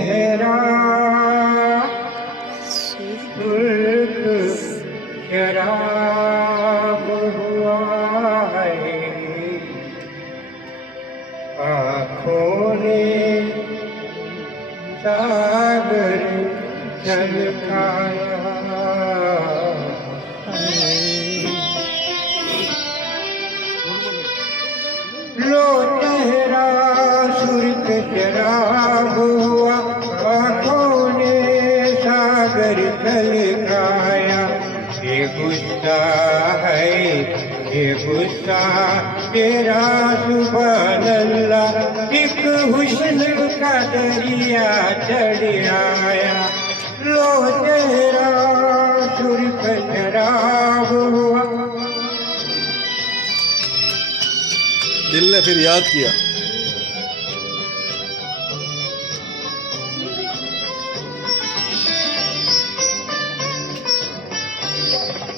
चेहरा सुर्ख शराब हुआ है, आँखों ने सागर छलकाया। लो चेहरा सुर्ख शराब हुआ, आँखों ने सागर छलकाया। ये गुस्सा है, ये गुस्सा तेरा सुभान अल्लाह, एक हुस्न का दरिया चढ़ आया। लो चेहरा सुर्ख शराब हुआ। दिल ने फिर याद किया।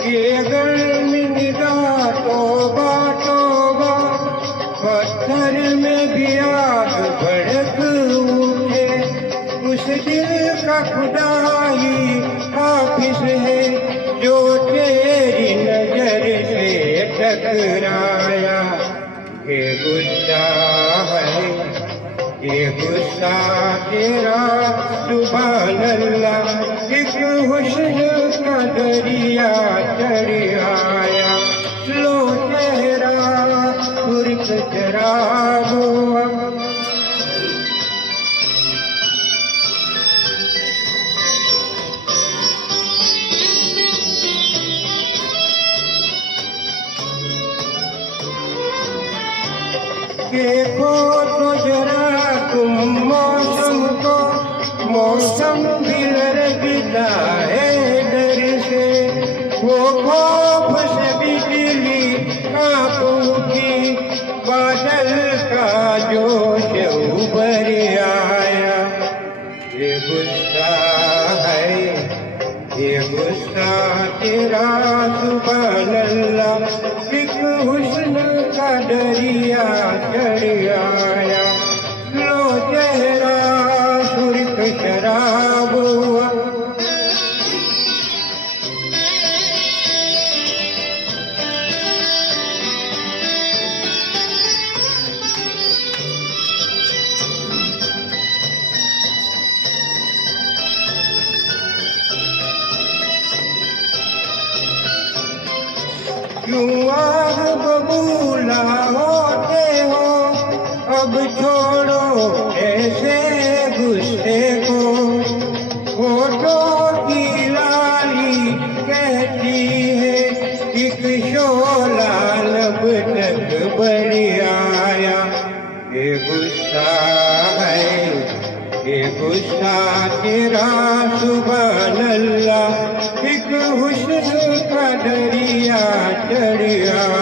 ये गर्मी निगाह तौबा तौबा, पत्थर में भी आग भड़क उठे। उस दिल का खुदा ही हाफिज है, जो तेरी नजर से टकराया। ये गुस्सा है, ये गुस्सा तेरा सुभान अल्लाह, एक हुस्न का दरिया चढ़ आया। लो चेहरा सुर्ख शराब हुआ। देखो तो जरा तुम मौसम को, मौसम भी लरजता है डर से। वो खौफ से बिजली कांप उठी, बादल का जोश उभर आया। ये गुस्सा है, ये गुस्सा तेरा सुभान अल्लाह, एक हुस्न का दरिया चढ़ आया। लो चेहरा सुर्ख शराब हुआ। क्यों आग बबूला होते हो, अब छोड़ो ऐसे गुस्से को। होठों की लाली कहती है, एक शोला लब तक बढ़ आया। ये गुस्सा है, ये गुस्सा तेरा सुभान अल्लाह, एक हुस्न का दरिया चढ़ आया।